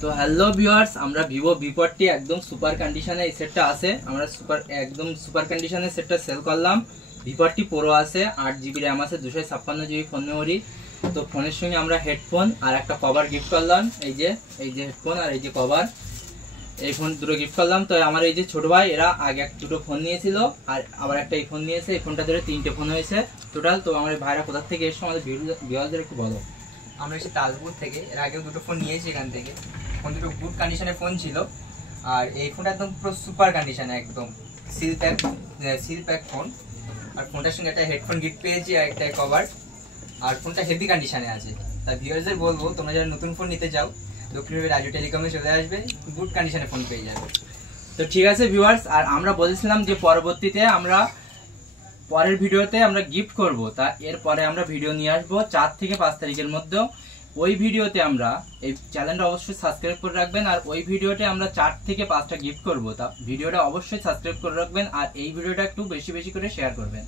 তো hello viewers, আমরা Vivo V40 একদম সুপার কন্ডিশনে এই সেটটা আছে। আমরা একদম সুপার কন্ডিশনে সেটটা সেল করলাম। V40 Pro আছে, 8GB র্যাম আছে, 256GB ফোন মেমোরি। তো ফোনের সঙ্গে আমরা হেডফোন আর একটা কভার গিফট করলাম। এই যে হেডফোন আর এই যে কভার, এই ফোন দুটো গিফট করলাম। তো আমার এই যে ছোট ভাই, এরা আগে দুটো ফোন নিয়েছিল আর আবার একটা এই ফোন নিয়েছে। এই ফোনটা ধরে 3টে ফোন হয়েছে টোটাল। তো আমার ভাইরা কোথা থেকে এসছো আমাদের ভিউয়ারদের একটু বলো। আমরা এসে তাজপুর থেকে, এর আগেও দুটো ফোন নিয়েছি এখান থেকে। ফোন দুটো গুড কন্ডিশনে ফোন ছিল, আর এই ফোনটা একদম পুরো সুপার কন্ডিশনে, একদম সিল প্যাক ফোন। আর ফোনটার সঙ্গে একটা হেডফোন গিফট পেয়েছি আর একটা কভার। আর ফোনটা হেভি কন্ডিশনে আছে। তাই ভিউয়ারদের বলবো, তোমরা যারা নতুন ফোন নিতে চাও দক্ষিণবঙ্গ রাজু টেলিকমে চলে আসবে, গুড কন্ডিশনে ফোন পেয়ে যাবে। তো ঠিক আছে ভিউয়ার্স, আর আমরা বলেছিলাম যে পরবর্তীতে আমরা পরের ভিডিওতে আমরা গিফট করব। তা এরপরে আমরা ভিডিও নিয়ে আসবো 4 থেকে 5 তারিখের মধ্যে। ওই ভিডিওতে আমরা এই চ্যানেলটা অবশ্যই সাবস্ক্রাইব করে রাখবেন, আর ওই ভিডিওতে আমরা 4 থেকে 5টা গিফট করব। তা ভিডিওটা অবশ্যই সাবস্ক্রাইব করে রাখবেন, আর এই ভিডিওটা একটু বেশি বেশি করে শেয়ার করবেন।